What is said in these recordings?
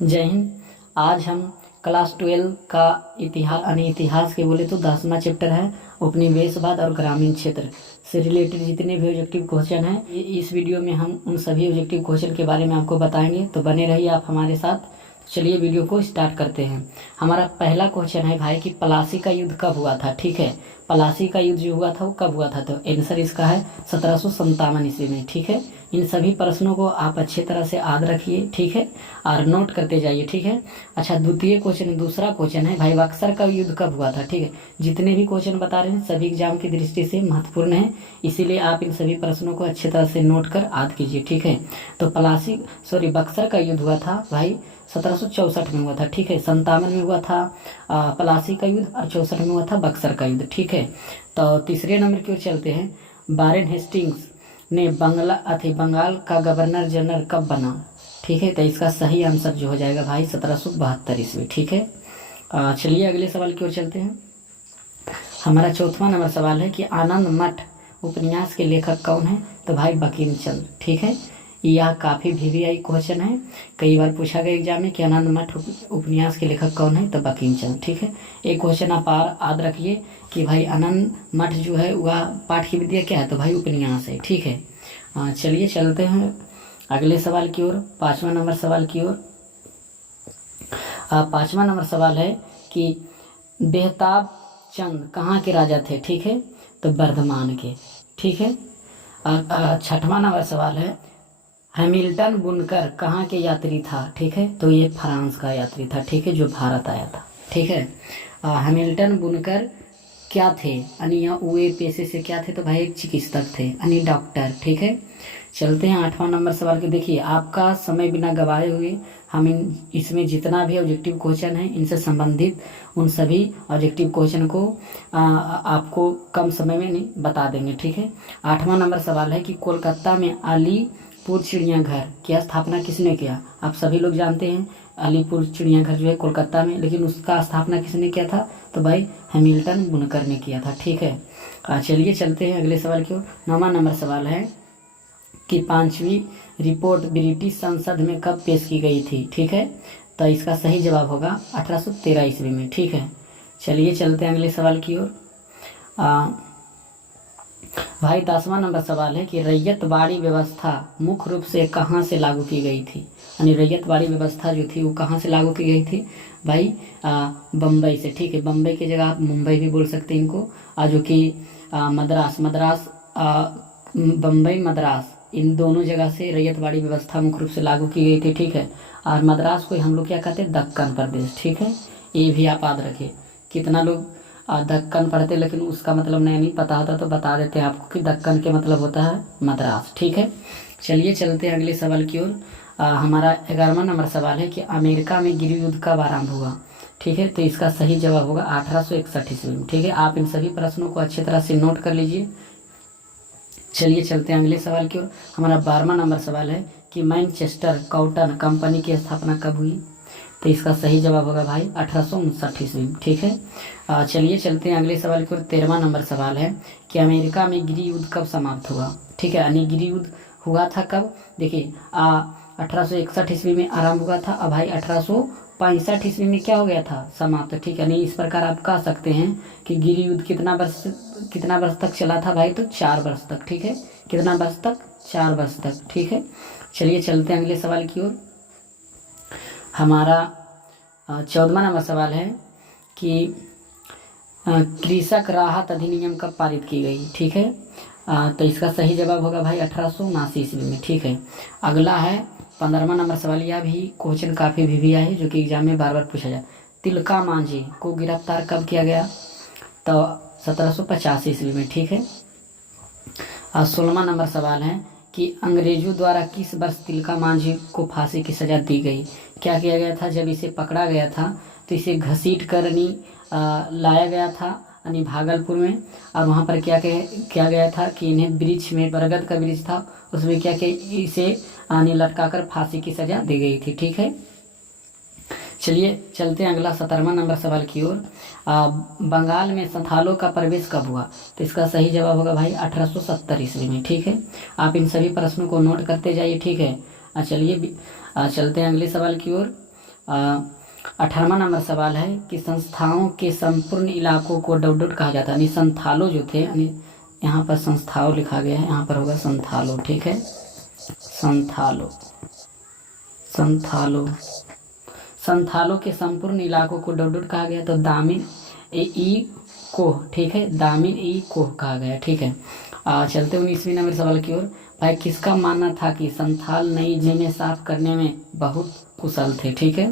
जय हिंद। आज हम क्लास 12 का इतिहास के बोले तो 10वां चैप्टर है उपनिवेशवाद और ग्रामीण क्षेत्र से रिलेटेड जितने भी ऑब्जेक्टिव क्वेश्चन हैं इस वीडियो में हम उन सभी ऑब्जेक्टिव क्वेश्चन के बारे में आपको बताएंगे, तो बने रहिए आप हमारे साथ। तो चलिए वीडियो को स्टार्ट करते हैं। हमारा पहला क्वेश्चन है भाई कि प्लासी का युद्ध कब हुआ था। ठीक है, प्लासी का युद्ध जो हुआ था वो कब हुआ था, तो आंसर इसका है 1757 ईस्वी में। ठीक है, इन सभी प्रश्नों को आप अच्छे तरह से याद रखिए, ठीक है, और नोट करते जाइए, ठीक है। अच्छा, दूसरा क्वेश्चन है भाई बक्सर का युद्ध कब हुआ था। ठीक है, जितने भी क्वेश्चन बता रहे हैं सभी एग्जाम की दृष्टि से महत्वपूर्ण है, इसीलिए आप इन सभी प्रश्नों को अच्छे तरह से नोट कर याद कीजिए, ठीक है। तो बक्सर का युद्ध हुआ था भाई 1764 में हुआ था। ठीक है, 57 में हुआ था प्लासी का युद्ध और 64 में हुआ था बक्सर का युद्ध। ठीक है, तो तीसरे नंबर की ओर चलते हैं। वारेन हेस्टिंग्स ने बंगाल का गवर्नर जनरल कब बना। ठीक है, तो इसका सही आंसर जो हो जाएगा भाई 1772 ईस्वी। ठीक है, चलिए अगले सवाल की ओर चलते हैं। हमारा चौथा नंबर सवाल है कि आनंद मठ उपन्यास के लेखक कौन है, तो भाई बंकिम चंद्र। ठीक है, यह काफ़ी वीवीआई क्वेश्चन है, कई बार पूछा गया एग्जाम में कि आनंद मठ उपन्यास के लेखक कौन है, तो बंकिम चंद्र। ठीक है, एक क्वेश्चन आप याद रखिए कि भाई आनंद मठ जो है वह पाठ की विद्या क्या है, तो भाई उपन्यास है। ठीक है, चलिए चलते हैं अगले सवाल की ओर, 5वां नंबर सवाल की ओर। 5वां नंबर सवाल है कि बेहताब चंद कहाँ के राजा थे। ठीक है, तो बर्धमान के। ठीक है, 6वां नंबर सवाल है हैमिल्टन बुनकर कहाँ के यात्री था। ठीक है, तो ये फ्रांस का यात्री था, ठीक है, जो भारत आया था। ठीक है, हैमिल्टन बुनकर क्या थे, यानी यहाँ उए पेशे से क्या थे, तो भाई एक चिकित्सक थे, यानी डॉक्टर। ठीक है, चलते हैं 8वां नंबर सवाल के। देखिए आपका समय बिना गवाए हुए हम इसमें जितना भी ऑब्जेक्टिव क्वेश्चन है इनसे संबंधित उन सभी ऑब्जेक्टिव क्वेश्चन को आपको कम समय में नहीं बता देंगे। ठीक है, 8वां नंबर सवाल है कि कोलकाता में अलीपुर चिड़ियाघर की स्थापना किसने किया। आप सभी लोग जानते हैं अलीपुर चिड़ियाघर जो है कोलकाता में, लेकिन उसका स्थापना किसने किया था, तो भाई हैमिल्टन बुनकर ने किया था। ठीक है, चलिए चलते हैं अगले सवाल की ओर। 9वां नंबर सवाल है कि 5वीं रिपोर्ट ब्रिटिश संसद में कब पेश की गई थी। ठीक है, तो इसका सही जवाब होगा 1813 ईस्वी में। ठीक है, चलिए चलते हैं अगले सवाल की ओर। भाई 10वां नंबर सवाल है कि रैयतवाड़ी व्यवस्था मुख्य रूप से कहाँ से लागू की गई थी, यानी रैयतवाड़ी व्यवस्था जो थी वो कहाँ से लागू की गई थी, भाई बम्बई से। ठीक है, बम्बई की जगह आप मुंबई भी बोल सकते हैं इनको, जो कि मद्रास बम्बई मद्रास इन दोनों जगह से रैयतवाड़ी व्यवस्था मुख्य रूप से लागू की गई थी। ठीक है, और मद्रास को हम लोग क्या कहते हैं, दक्कन प्रदेश। ठीक है, ये भी आप याद रखिए। कितना लोग दक्कन पढ़ते लेकिन उसका मतलब नहीं पता होता, तो बता देते हैं आपको कि दक्कन के मतलब होता है मद्रास। ठीक है, चलिए चलते हैं अगले सवाल की ओर। हमारा 11वां नंबर सवाल है कि अमेरिका में गृहयुद्ध कब आरंभ हुआ। ठीक है, तो इसका सही जवाब होगा 1861 ईस्वी में। ठीक है, आप इन सभी प्रश्नों को अच्छी तरह से नोट कर लीजिए। चलिए चलते हैं अगले सवाल की ओर। हमारा 12वां नंबर सवाल है कि मैनचेस्टर कॉटन कंपनी की स्थापना कब हुई, तो इसका सही जवाब होगा भाई 1859 ईस्वी में। ठीक है, चलिए चलते हैं अगले सवाल की ओर। 13वां नंबर सवाल है कि अमेरिका में गृहयुद्ध कब समाप्त हुआ। ठीक है, यानी गृहयुद्ध हुआ था कब, देखिए 1861 ईस्वी में आरंभ हुआ था, अब भाई 1865 ईस्वी में क्या हो गया था, समाप्त। ठीक है, यानी इस प्रकार आप कह सकते हैं कि गृहयुद्ध कितना वर्ष तक चला था भाई, तो 4 वर्ष तक। ठीक है, कितना वर्ष तक, 4 वर्ष तक। ठीक है, चलिए चलते हैं अगले सवाल की ओर। हमारा 14वां नंबर सवाल है कि कृषक राहत अधिनियम कब पारित की गई। ठीक है, तो इसका सही जवाब होगा भाई 1879 ईस्वी में। ठीक है, अगला है 15वां नंबर सवाल। यह भी क्वेश्चन काफ़ी वीवीआई है जो कि एग्जाम में बार बार पूछा जाए। तिलका मांझी को गिरफ्तार कब किया गया, तो 1750 ईस्वी में। ठीक है, 16वां नंबर सवाल है कि अंग्रेजों द्वारा किस वर्ष तिलका मांझी को फांसी की सजा दी गई। क्या किया गया था, जब इसे पकड़ा गया था तो इसे घसीट कर लाया गया था यानी भागलपुर में, और वहाँ पर क्या गया था कि इन्हें वृक्ष में, बरगद का वृक्ष था उसमें क्या इसे लटकाकर फांसी की सजा दी गई थी। ठीक है, चलिए चलते हैं अगला 17वां नंबर सवाल की ओर। बंगाल में संथालों का प्रवेश कब हुआ, तो इसका सही जवाब होगा भाई 1870 ईस्वी में। ठीक है, आप इन सभी प्रश्नों को नोट करते जाइए। ठीक है, चलिए चलते हैं अगले सवाल की ओर। 18वां नंबर सवाल है कि संस्थाओं के संपूर्ण इलाकों को डॉट कहा जाता है, यानी संथालो जो थे, यानी यहाँ पर संस्थाओं लिखा गया है, यहाँ पर होगा संथालो, ठीक है, संथालो, संथालो, संथालो के संपूर्ण इलाकों को डॉट कहा गया, तो दामिन ई कोह, ठीक है, दामिन ई कोह कहा गया, ठीक है। चलते 19वीं नंबर सवाल की ओर। भाई किसका मानना था कि संथाल नई जमीन साफ करने में बहुत कुशल थे, ठीक है,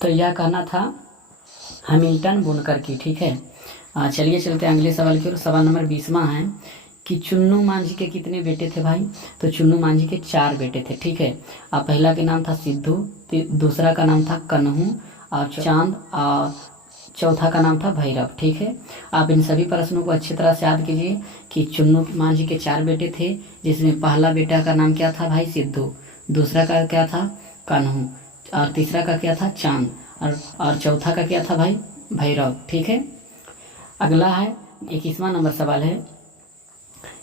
तो यह कहना था हैमिल्टन बुनकर की, ठीक है। चलिए चलते अगले सवाल की ओर। सवाल नंबर 20वां है कि चुन्नू मांझी के कितने बेटे थे भाई, तो चुन्नू मांझी के 4 बेटे थे, ठीक है। पहला के नाम था सिद्धू, दूसरा का नाम था कन्हू और चांद, और चौथा का नाम था भैरव, ठीक है। आप इन सभी प्रश्नों को अच्छी तरह से याद कीजिए कि चुन्नू मांझी के 4 बेटे थे, जिसमें पहला बेटा का नाम क्या था भाई सिद्धू, दूसरा का क्या था कन्हू, और तीसरा का क्या था चांद, और चौथा का क्या था भाई भैरव, ठीक है। अगला है 21वां नंबर सवाल है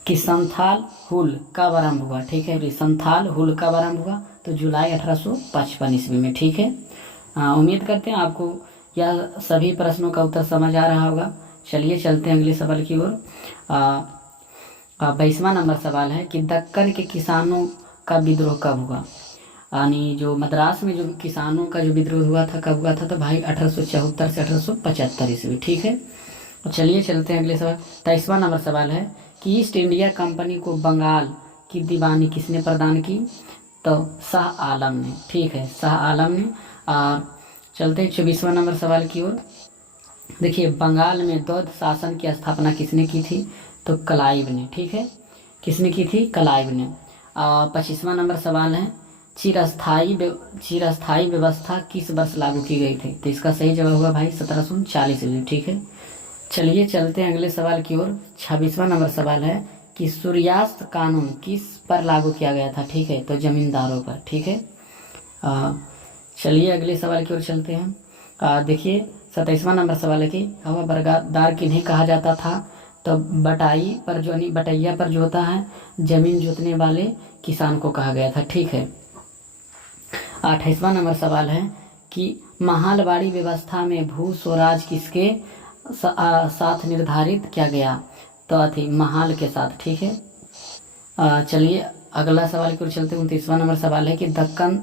कि संथाल हुल कब आरंभ हुआ, ठीक है। संथाल हुल कब आरंभ हुआ, तो जुलाई 1855 ईस्वी में, ठीक है। उम्मीद करते हैं आपको यह सभी प्रश्नों का उत्तर समझ आ रहा होगा। चलिए चलते हैं अगले सवाल की ओर। 22वां नंबर सवाल है कि दक्कन के किसानों का विद्रोह कब हुआ, यानी जो मद्रास में जो किसानों का जो विद्रोह हुआ था कब हुआ था, तो भाई 1874 से 1875 ईस्वी, ठीक है। चलिए चलते हैं अगले सवाल। 23वां नंबर सवाल है कि ईस्ट इंडिया कंपनी को बंगाल की दीवानी किसने प्रदान की, तो शाह आलम ने, ठीक है, शाह आलम ने। चलते हैं 24वां नंबर सवाल की ओर। देखिए बंगाल में द्वैध शासन की स्थापना किसने की थी, तो क्लाइव ने, ठीक है, किसने की थी, क्लाइव ने। 25वां नंबर सवाल है चिरस्थायी व्यवस्था किस वर्ष लागू की गई थी, तो इसका सही जवाब होगा भाई 1739 ईस्वी, ठीक है। चलिए चलते हैं अगले सवाल की ओर। 26वां नंबर सवाल है कि सूर्यास्त कानून किस पर लागू किया गया था, ठीक है, तो जमींदारों पर, ठीक है। चलिए अगले सवाल की ओर चलते हैं। देखिए 27वां नंबर सवाल है कि हवा बरगदार किन्हें कहा जाता था, तो बटैया पर जो होता है जमीन जोतने वाले किसान को कहा गया था, ठीक है। 28वां नंबर सवाल है कि महालवाड़ी व्यवस्था में भू स्वराज किसके साथ निर्धारित किया गया, तो थी महाल के साथ, ठीक है। चलिए अगला सवाल की ओर चलते हैं। 29वां नंबर सवाल है कि दक्कन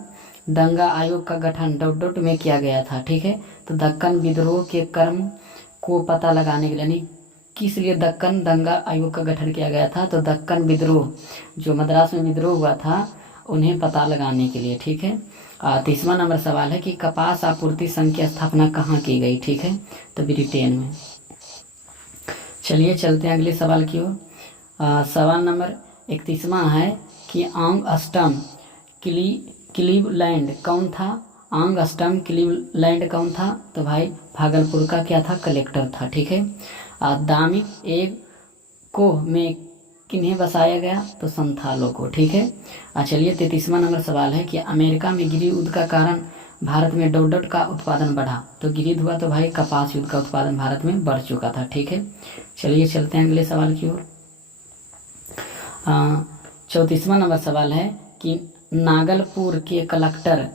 दंगा आयोग का गठन डॉट में किया गया था, ठीक है, तो दक्कन विद्रोह के क्रम को पता लगाने के लिए, यानी किस लिए दक्कन दंगा आयोग का गठन किया गया था, तो दक्कन विद्रोह जो मद्रास में विद्रोह हुआ था उन्हें पता लगाने के लिए, ठीक है। 30वां नंबर सवाल है कि कपास आपूर्ति संघ की स्थापना कहाँ की गई, ठीक है, तो ब्रिटेन में। चलिए चलते हैं अगले सवाल की ओर। सवाल नंबर 31वां है कि आंगस्टम क्लीवलैंड कौन था, आंगस्टम क्लीवलैंड कौन था, तो भाई भागलपुर का क्या था, कलेक्टर था, ठीक है। दामिक एक को में किन्हें बसाया गया, तो संथालों को, ठीक है। चलिए 33वां नंबर सवाल है कि अमेरिका में गृह युद्ध का कारण भारत में डॉट का उत्पादन बढ़ा, तो गृह युद्ध हुआ तो भाई कपास युद्ध का उत्पादन भारत में बढ़ चुका था, ठीक है। चलिए चलते हैं अगले सवाल की ओर। 34वां नंबर सवाल है कि नागलपुर के कलेक्टर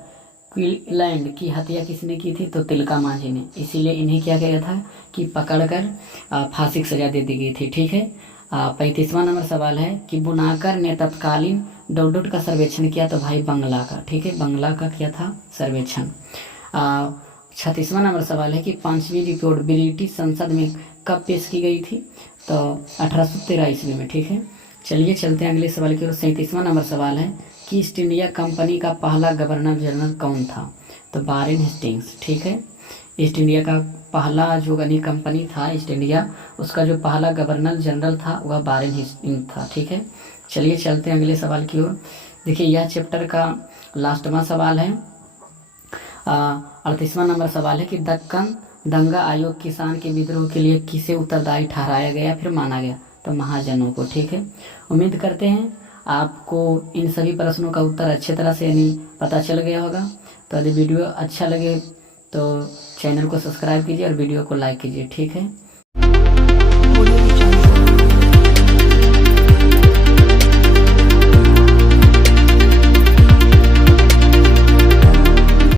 क्वीलैंड की हत्या किसने की थी, तो तिलका मांझी ने, इसीलिए इन्हें क्या किया था कि पकड़कर फांसी की सजा दे दी गई थी, ठीक है। 35वां नंबर सवाल है कि बुनाकर ने तत्कालीन डॉट का सर्वेक्षण किया, तो भाई बंगला का, ठीक है, बंगला का किया था सर्वेक्षण। 36वां नंबर सवाल है कि 5वीं रिपोर्ट ब्रिटिश संसद में कब पेश की गई थी, तो 1813 ईस्वी में, ठीक है। चलिए चलते हैं अगले सवाल की ओर। 37वां नंबर सवाल है कि ईस्ट इंडिया कंपनी का पहला गवर्नर जनरल कौन था, तो वारेन हेस्टिंग्स, ठीक है। ईस्ट इंडिया का पहला जो कंपनी था ईस्ट इंडिया, उसका जो पहला गवर्नर जनरल था वह वारेन हेस्टिंग्स था, ठीक है। चलिए चलते हैं अगले सवाल की ओर। देखिए यह चैप्टर का लास्टवां सवाल है। 38वां नंबर सवाल है कि दक्कन दंगा आयोग किसान के विद्रोह के लिए किसे उत्तरदायी ठहराया गया फिर माना गया, तो महाजनों को, ठीक है। उम्मीद करते हैं आपको इन सभी प्रश्नों का उत्तर अच्छे तरह से यानी पता चल गया होगा। तो यदि वीडियो अच्छा लगे तो चैनल को सब्सक्राइब कीजिए और वीडियो को लाइक कीजिए, ठीक है।